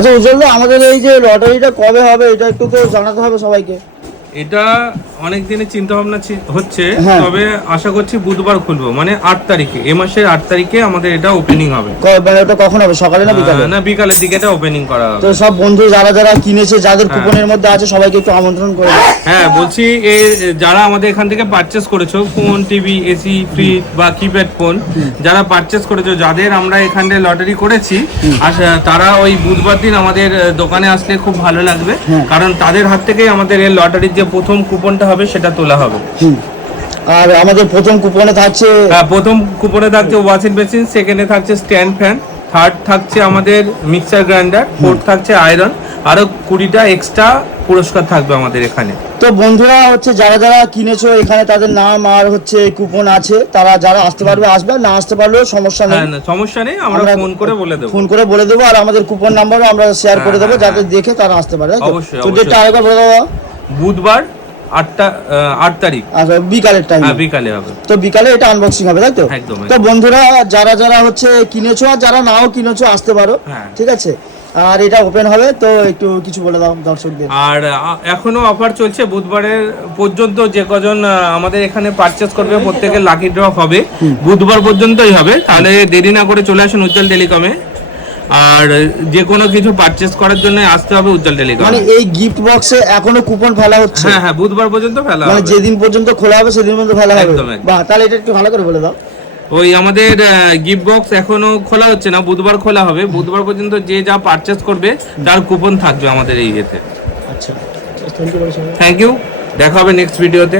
আচ্ছা উজ্জ্বল দা, আমাদের এই যে লটারিটা কবে হবে এটা একটু তো জানাতে হবে সবাইকে। এটা অনেক দিনের চিন্তা ভাবনা হচ্ছে, হ্যাঁ। তবে আশা করছি বুধবার খুলবো, মানে 8 তারিখে, এই মাসের 8 তারিখে আমাদের এটা ওপেনিং হবে। মানে ওটা কখন হবে, সকালে না বিকালে? না, বিকালের দিকে এটা ওপেনিং করা তো হবে। সব বন্ধু যারা যারা কিনেছে, যাদের হ্যাঁ। কুপনের মধ্যে আছে সবাইকে একটু আমন্ত্রণ করে দাও। হ্যাঁ বলছি, এই যারা আমাদের এখান থেকে পারচেস করেছো, ফোন, টিভি, এসি, ফ্রিজ বা কিপ্যাড ফোন যারা পারচেস করেছো, যাদের আমরা এখানে লটারি করেছি, তারা ওই বুধবার দিন আমাদের দোকানে আসলে খুব ভালো লাগবে, কারণ তাদের হাত থেকেই আমাদের এই লটারির যে প্রথম কুপনটা হবে সেটা তোলা হবে। আর আমাদের প্রথম কুপনে থাকছে, প্রথম কুপনে থাকছে ওয়াশিং মেশিন, সেকেন্ডে থাকছে স্ট্যান্ড ফ্যান, থার্ড থাকছে আমাদের মিক্সার গ্রাইন্ডার, ফোর্থ থাকছে আয়রন, আরো 20টা এক্সট্রা পুরস্কার থাকবে আমাদের এখানে। তো বন্ধুরা হচ্ছে যারা যারা কিনেছো এখানে তাদের নাম আর হচ্ছে কুপন আছে, তারা যারা আসতে পারবে আসবে, না আসতে পারলেও সমস্যা নেই। না, সমস্যা নেই, আমরা ফোন করে বলে দেবো। ফোন করে বলে দেবো, আর আমাদের কুপন নাম্বারও আমরা শেয়ার করে দেবো, যাতে দেখে তারা আসতে পারে। অবশ্যই, তো ডেটটা আরেকবার বলে দেবো। বুধবার 8 তারিখ, আচ্ছা, বিকালের টাইম। হ্যাঁ বিকালে হবে। তো বিকালে এটা আনবক্সিং হবে, তাই তো? একদম। তো বন্ধুরা যারা যারা হচ্ছে কিনেছো আর যারা নাও কিনেছো আসতে পারো, ঠিক আছে? আর এটা ওপেন হবে, তো একটু কিছু বলে দাও দর্শকদের। আর এখনো অফার চলছে, বুধবারের পর্যন্ত যে কজন আমাদের এখানে পারচেস করবে প্রত্যেকের লাকি ড্র হবে, বুধবার পর্যন্তই হবে। তাহলে দেরি না করে চলে আসুন উজ্জ্বল টেলিকমে, আর যে কোনো কিছু পারচেস করার জন্য আসতে হবে উজ্জ্বল টেলিকম। মানে এই গিফট বক্সে এখনো কুপন ফেলা হচ্ছে? হ্যাঁ, বুধবার পর্যন্ত ফেলা হবে, মানে যেদিন পর্যন্ত খোলা হবে সেদিন পর্যন্ত ফেলা হবে। একদম। বাহ, তাহলে এটা একটু ভালো করে বলে দাও। ওই আমাদের গিফট বক্স এখনো খোলা হচ্ছে না, বুধবার খোলা হবে। বুধবার পর্যন্ত যে যা পারচেস করবে তার কুপন থাকবে আমাদের এই ইয়েতে। আচ্ছা, থ্যাংক ইউ, দেখা হবে নেক্সট ভিডিওতে।